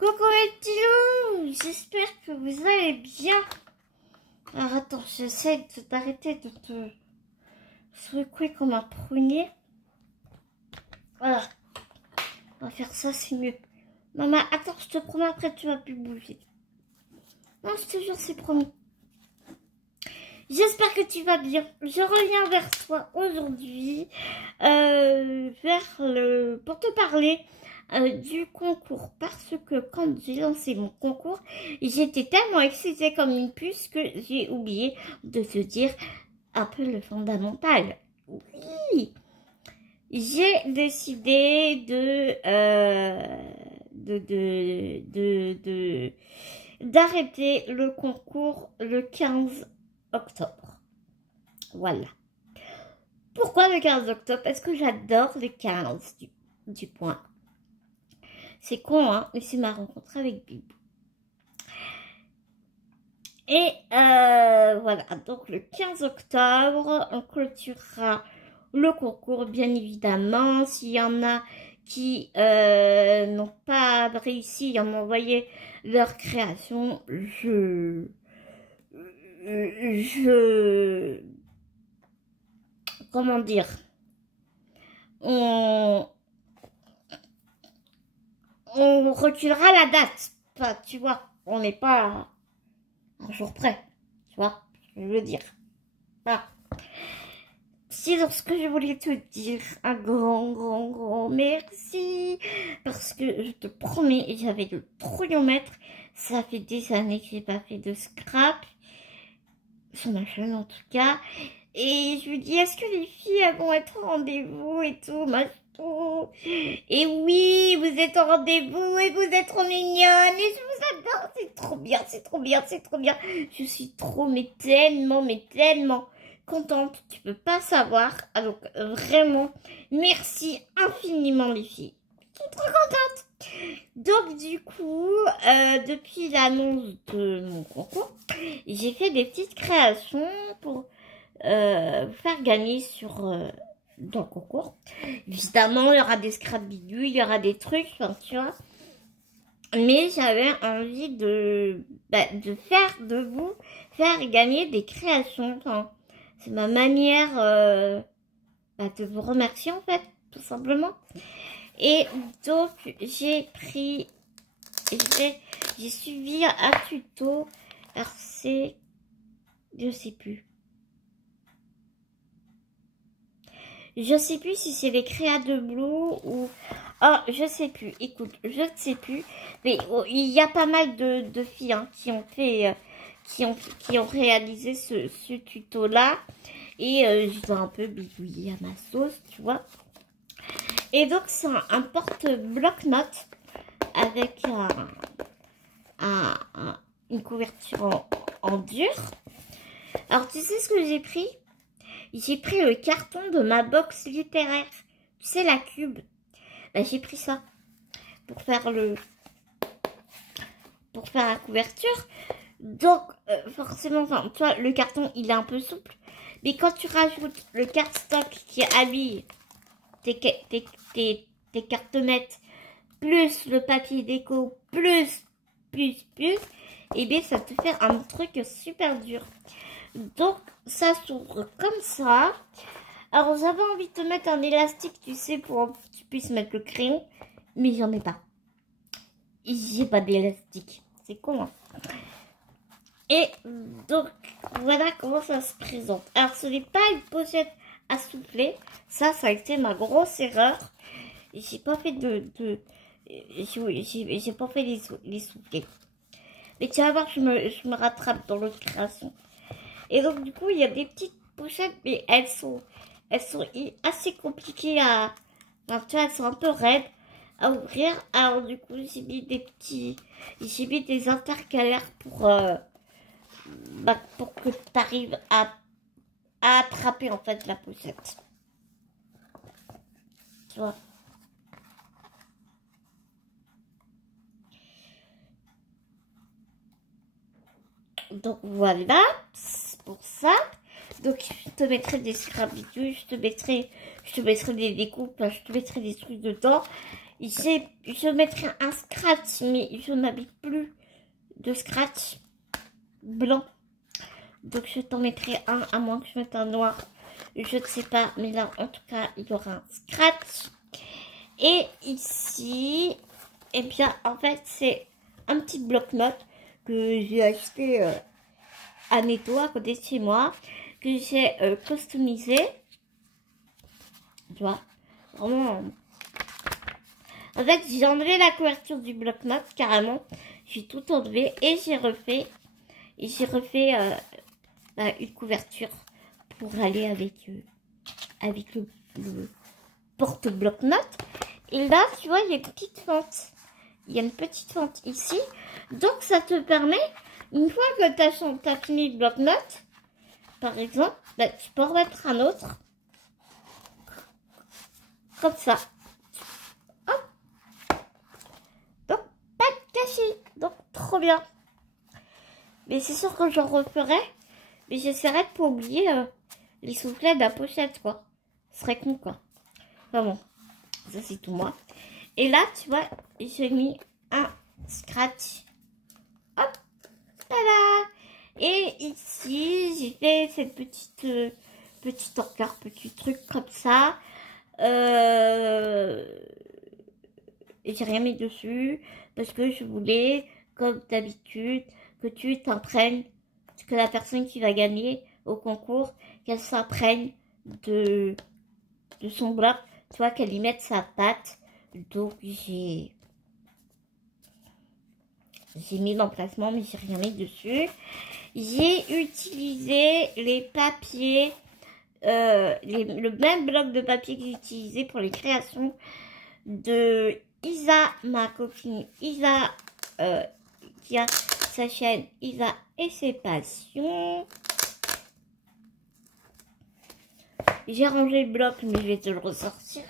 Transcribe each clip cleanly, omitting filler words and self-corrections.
Coucou les petits loups, j'espère que vous allez bien. Alors attends, j'essaie d'arrêter de te secouer comme un prunier. Voilà, on va faire ça, c'est mieux. Maman, attends, je te promets, après tu vas plus bouger. Non, je te jure, c'est promis. J'espère que tu vas bien. Je reviens vers toi aujourd'hui pour te parler du concours. Parce que quand j'ai lancé mon concours, j'étais tellement excitée comme une puce que j'ai oublié de te dire un peu le fondamental. Oui, j'ai décidé d'arrêter le concours le 15 octobre. Voilà. Pourquoi le 15 octobre? Parce que j'adore le 15 du point. C'est con, hein, mais c'est ma rencontre avec Bibou. Et voilà, donc le 15 octobre, on clôturera le concours, bien évidemment. S'il y en a qui n'ont pas réussi à m'envoyer leur création, comment dire, on reculera la date. Enfin, tu vois, on n'est pas un jour près, tu vois, je veux dire. Voilà. C'est donc ce que je voulais te dire, un grand merci, parce que je te promets, j'avais le trouillomètre, ça fait des années que j'ai pas fait de scrap, sur ma chaîne en tout cas, et je lui dis, est-ce que les filles elles vont être au rendez-vous et tout, et oui, vous êtes au rendez-vous et vous êtes trop mignonne et je vous adore, c'est trop bien, c'est trop bien, c'est trop bien. Je suis trop, mais tellement contente, tu peux pas savoir. Alors vraiment, merci infiniment les filles. Je suis trop contente. Donc du coup, depuis l'annonce de mon concours, j'ai fait des petites créations pour vous faire gagner dans le concours. Évidemment, il y aura des scrap bidules, il y aura des trucs, enfin, tu vois. Mais j'avais envie de vous faire gagner des créations. Enfin, c'est ma manière de vous remercier en fait, tout simplement. Et donc j'ai suivi un tuto. Alors c'est, je sais plus. Je sais plus si c'est les créas de Blue ou... Oh, je sais plus. Écoute, je ne sais plus. Mais il y a pas mal de filles hein, qui ont fait... qui ont réalisé ce tuto-là. Et je dois un peu bidouiller à ma sauce, tu vois. Et donc, c'est un porte-bloc-notes avec une couverture en dur. Alors, tu sais ce que j'ai pris? J'ai pris le carton de ma box littéraire. Tu sais, la cube. Bah, j'ai pris ça pour faire la couverture. Donc, forcément, enfin, toi, le carton, il est un peu souple. Mais quand tu rajoutes le cardstock qui habille tes cartonnettes, plus le papier déco, plus, et bien, ça te fait un truc super dur. Donc, ça s'ouvre comme ça. Alors, j'avais envie de te mettre un élastique, tu sais, pour que tu puisses mettre le crayon. Mais j'en ai pas. J'ai pas d'élastique. C'est con, hein. Et donc, voilà comment ça se présente. Alors, ce n'est pas une pochette à souffler. Ça a été ma grosse erreur. J'ai pas fait j'ai pas fait les soufflets. Mais tu vas voir, je me rattrape dans l'autre création. Et donc, du coup, il y a des petites pochettes, mais elles sont assez compliquées à... Enfin, tu vois, elles sont un peu raides à ouvrir. Alors, du coup, j'ai mis des intercalaires pour que tu arrives à attraper, en fait, la pochette. Tu vois. Donc, voilà. Pour ça, donc je te mettrai des scrap bidules, je te mettrai des découpes, je te mettrai des trucs dedans Ici, je mettrai un scratch, mais je n'habite plus de scratch blanc. Donc je t'en mettrai un, à moins que je mette un noir. Je ne sais pas, mais là, en tout cas, il y aura un scratch. Et ici, eh bien, en fait, c'est un petit bloc-notes que j'ai acheté à Netto, à côté de chez moi, que j'ai customisé. Tu vois, vraiment. En fait, j'ai enlevé la couverture du bloc-notes, carrément. J'ai tout enlevé et j'ai refait une couverture pour aller avec le porte-bloc-notes. Et là, tu vois, il y a une petite fente. Il y a une petite fente ici. Donc, ça te permet, une fois que tu as fini le bloc-notes, par exemple, bah, tu peux en remettre un autre. Comme ça. Hop. Donc, pas de gâchis. Donc, trop bien. Mais c'est sûr que j'en referai. Mais j'essaierai de pas oublier les soufflets de la pochette, quoi. Ce serait con, quoi. Enfin bon, ça c'est tout moi. Et là, tu vois, j'ai mis un scratch. Hop, tada. Et ici, j'ai fait cette petite encart, petit truc comme ça. Et j'ai rien mis dessus parce que je voulais, comme d'habitude, que tu t'imprègnes, que la personne qui va gagner au concours, qu'elle s'imprègne de son bloc, tu vois, qu'elle y mette sa patte. Donc j'ai mis l'emplacement, mais j'ai rien mis dessus. J'ai utilisé les papiers, le même bloc de papier que j'ai utilisé pour les créations de Isa, ma copine Isa, qui a sa chaîne Isa et ses passions. J'ai rangé le bloc, mais je vais te le ressortir.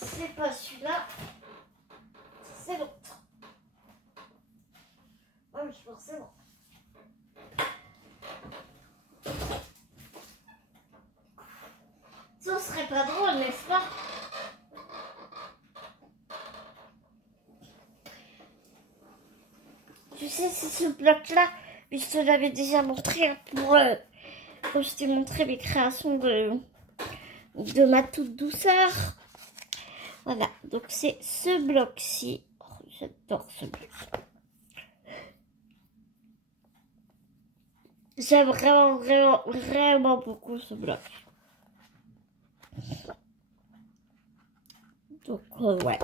C'est pas celui-là, c'est l'autre. Oh oui, forcément. Ça serait pas drôle, n'est-ce pas? Tu sais, c'est ce bloc-là, mais je te l'avais déjà montré pour quand je t'ai montré les créations de ma toute douceur. Voilà, donc c'est ce bloc-ci. Oh, j'adore ce bloc. J'aime vraiment beaucoup ce bloc. Donc, ouais.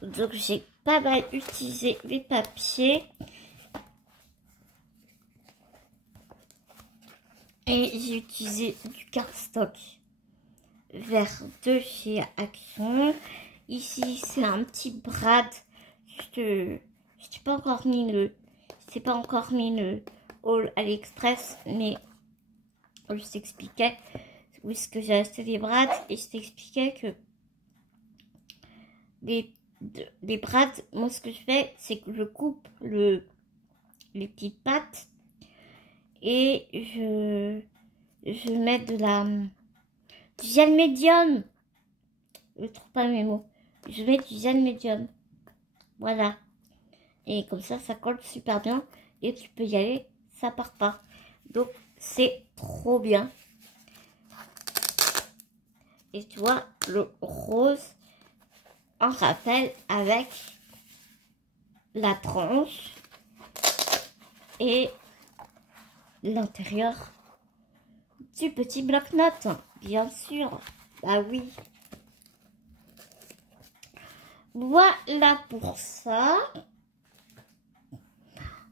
Donc, j'ai pas mal utilisé les papiers. Et j'ai utilisé du cardstock vert de chez Action. Ici, c'est un petit brad. Je t'ai pas encore mis le haul AliExpress, mais je t'expliquais où est-ce que j'ai acheté les brads et je t'expliquais que les brads, moi ce que je fais, c'est que je coupe les petites pattes et je mets du gel médium. Je trouve pas mes mots. Je mets du gel médium. Voilà. Et comme ça colle super bien. Et tu peux y aller, ça part pas. Donc, c'est trop bien. Et tu vois, le rose en rappel avec la tranche et l'intérieur du petit bloc-notes. Bien sûr. Bah oui. Voilà pour ça.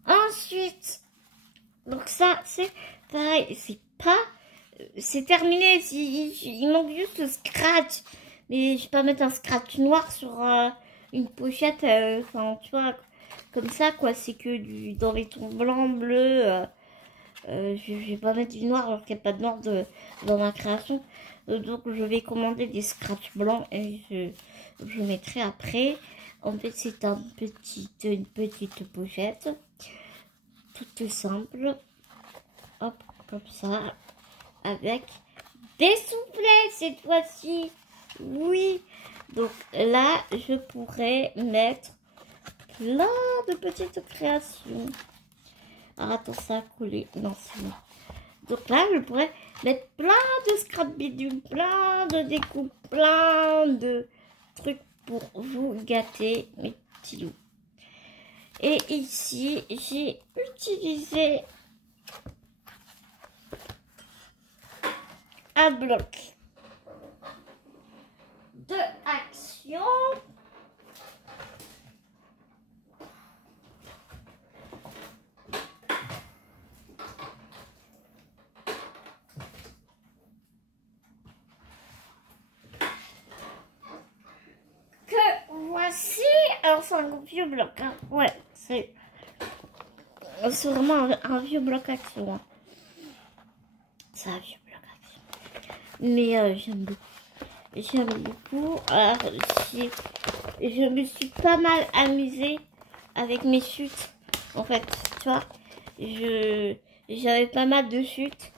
Ensuite, donc ça, c'est pareil, c'est terminé. Il manque juste le scratch. Mais je vais pas mettre un scratch noir sur une pochette, enfin, tu vois, comme ça, quoi. C'est que dans les tons blanc, bleu. Je vais pas mettre du noir alors qu'il n'y a pas de noir dans ma création. Donc, je vais commander des scratchs blancs et je mettrai après. En fait, c'est une petite pochette. Toute simple. Hop, comme ça. Avec des soufflets cette fois-ci. Oui. Donc là, je pourrais mettre plein de petites créations. Alors attends, ça a collé. Non, c'est bon. Donc là, je pourrais mettre plein de scrap bidules, plein de découpes, plein de trucs pour vous gâter, mes petits loups. Et ici, j'ai utilisé un bloc de action. Voici, alors c'est un vieux bloc, hein. Ouais, c'est vraiment un vieux bloc action. Hein. C'est un vieux bloc action. Mais j'aime beaucoup. J'aime beaucoup. Alors, je me suis pas mal amusée avec mes chutes. En fait, tu vois, j'avais pas mal de chutes.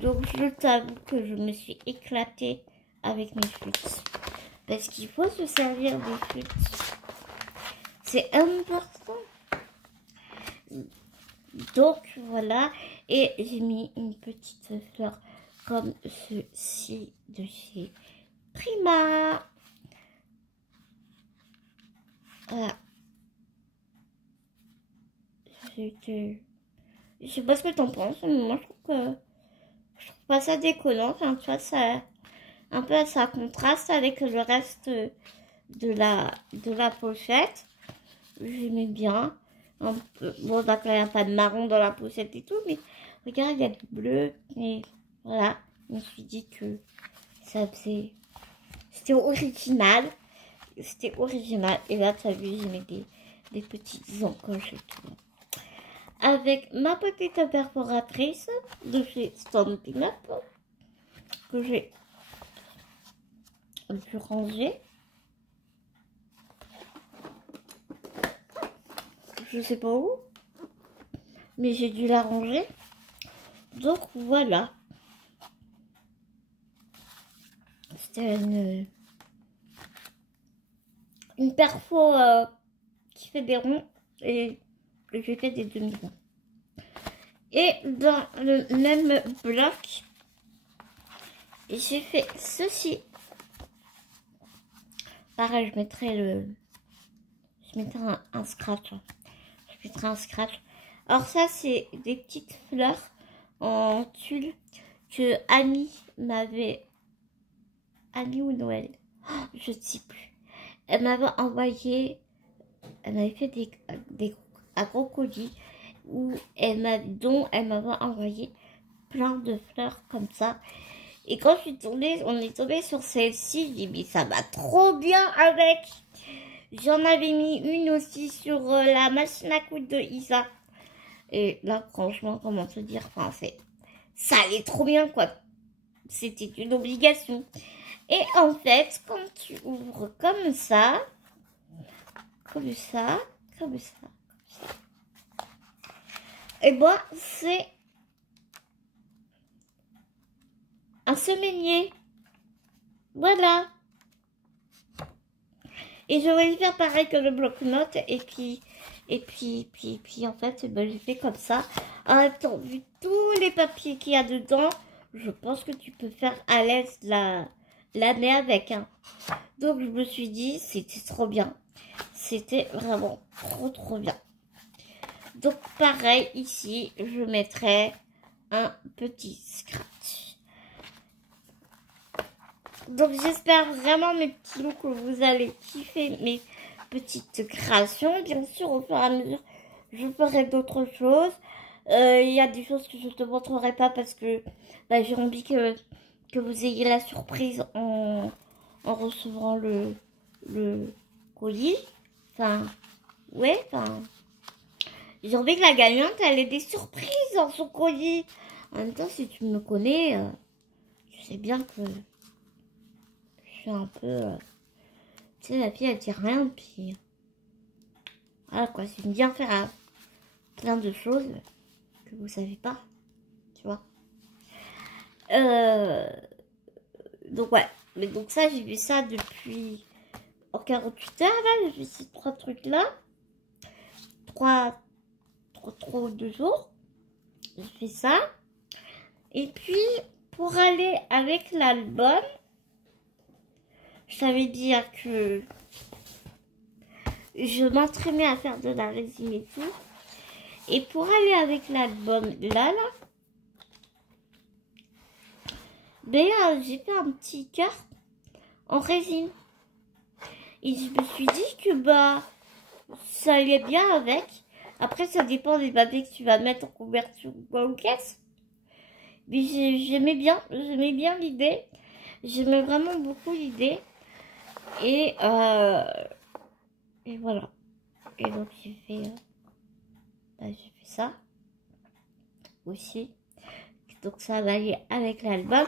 Donc, je t'avoue que je me suis éclatée avec mes chutes. Parce qu'il faut se servir des chutes. C'est important. Donc voilà. Et j'ai mis une petite fleur comme ceci de chez Prima. Voilà. Je sais pas ce que t'en penses, mais moi je trouve pas ça décollant. Enfin, tu vois, ça un peu ça contraste avec le reste de la pochette. J'aimais bien. Bon, d'accord, il n'y a pas de marron dans la pochette et tout, mais regarde, il y a du bleu. Et voilà, je me suis dit que c'était original. C'était original. Et là, tu as vu, j'ai mis des petites encoches et tout. Avec ma petite perforatrice de chez Stampin' Up, que j'ai pu ranger. Je sais pas où, mais j'ai dû la ranger. Donc voilà. C'était une perfo qui fait des ronds et j'ai fait des demi-ronds. Et dans le même bloc, j'ai fait ceci. Pareil, je mettrai un scratch. Je mettrai un scratch. Alors ça, c'est des petites fleurs en tulle que Annie m'avait... Annie ou Noël, oh, je ne sais plus. Elle m'avait envoyé... Elle m'avait fait un gros colis dont elle m'avait envoyé plein de fleurs comme ça. Et quand on est tombé sur celle-ci, j'ai dit mais ça va trop bien avec. J'en avais mis une aussi sur la machine à coudre de Isa. Et là, franchement, comment te dire, enfin, ça allait trop bien, quoi. C'était une obligation. Et en fait, quand tu ouvres comme ça, et ben, c'est un semainier. Voilà. Et je vais faire pareil que le bloc-notes. Et puis, en fait, ben, j'ai fait comme ça. En même temps, vu tous les papiers qu'il y a dedans, je pense que tu peux faire à l'aise l'année avec. Hein. Donc, je me suis dit, c'était trop bien. C'était vraiment trop bien. Donc, pareil, ici, je mettrai un petit scratch. Donc, j'espère vraiment, mes petits loups, que vous allez kiffer mes petites créations. Bien sûr, au fur et à mesure, je ferai d'autres choses. Il y a des choses que je ne te montrerai pas parce que bah, j'ai envie que vous ayez la surprise en recevant le colis. Enfin, ouais, enfin... J'ai envie que la gagnante, elle ait des surprises dans son colis. En même temps, si tu me connais, tu sais bien que je suis un peu... Tu sais, la fille, elle dit rien, puis... Voilà, quoi, c'est bien faire plein de choses que vous savez pas, tu vois. Donc, ouais. Mais donc ça, j'ai vu ça depuis... En 48 heures, là, j'ai vu ces 3 trucs-là. 3 ou 2 jours. J'ai fait ça. Et puis, pour aller avec l'album, je savais dire que je m'entraînais à faire de la résine et tout. Et pour aller avec l'album là, ben, j'ai fait un petit cœur en résine. Et je me suis dit que bah ça allait bien avec. Après, ça dépend des papiers que tu vas mettre en couverture ou en caisse. Mais j'aimais bien l'idée. J'aimais vraiment beaucoup l'idée. Et voilà. Et donc j'ai fait ça aussi. Donc ça va aller avec l'album.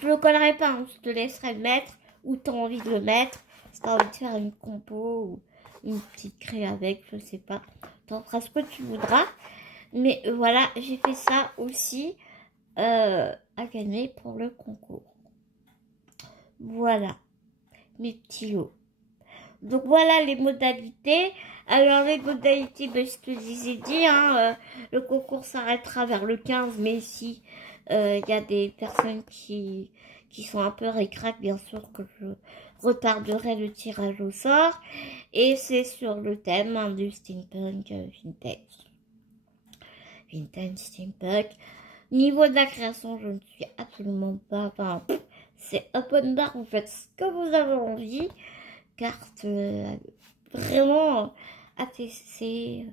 Je le collerai pas, hein. Je te laisserai le mettre où tu as envie de le mettre. Si tu as envie de faire une compo ou une petite craie avec, je sais pas. Tu en feras ce que tu voudras. Mais voilà, j'ai fait ça aussi à gagner pour le concours. Voilà, mes petits lots. Donc voilà les modalités. Alors les modalités, ben, je te les ai dit, hein, le concours s'arrêtera vers le 15, mais si il y a des personnes qui sont un peu récrac, bien sûr que je retarderai le tirage au sort. Et c'est sur le thème hein, du steampunk vintage steampunk. Niveau de la création, je ne suis absolument pas, enfin, c'est open bar, vous faites ce que vous avez envie. Carte vraiment ATC,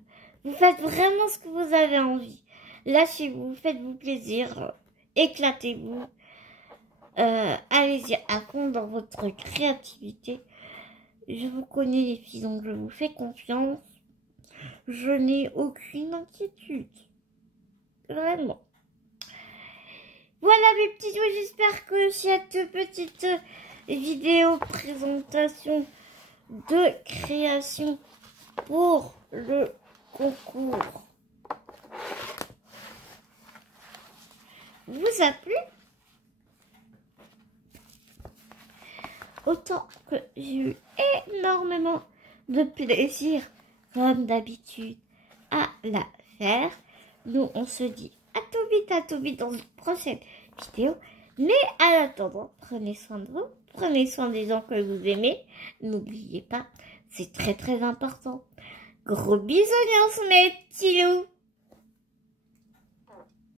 vous faites vraiment ce que vous avez envie. Lâchez-vous, faites-vous plaisir, éclatez-vous, allez-y à fond dans votre créativité. Je vous connais les filles, donc je vous fais confiance. Je n'ai aucune inquiétude, vraiment. Voilà mes petits doigts, j'espère que cette petite vidéo présentation de création pour le concours vous a plu. Autant que j'ai eu énormément de plaisir, comme d'habitude, à la faire. Nous, on se dit à tout vite dans une prochaine vidéo. Mais en attendant, prenez soin de vous, prenez soin des gens que vous aimez. N'oubliez pas, c'est très très important. Gros bisous, mes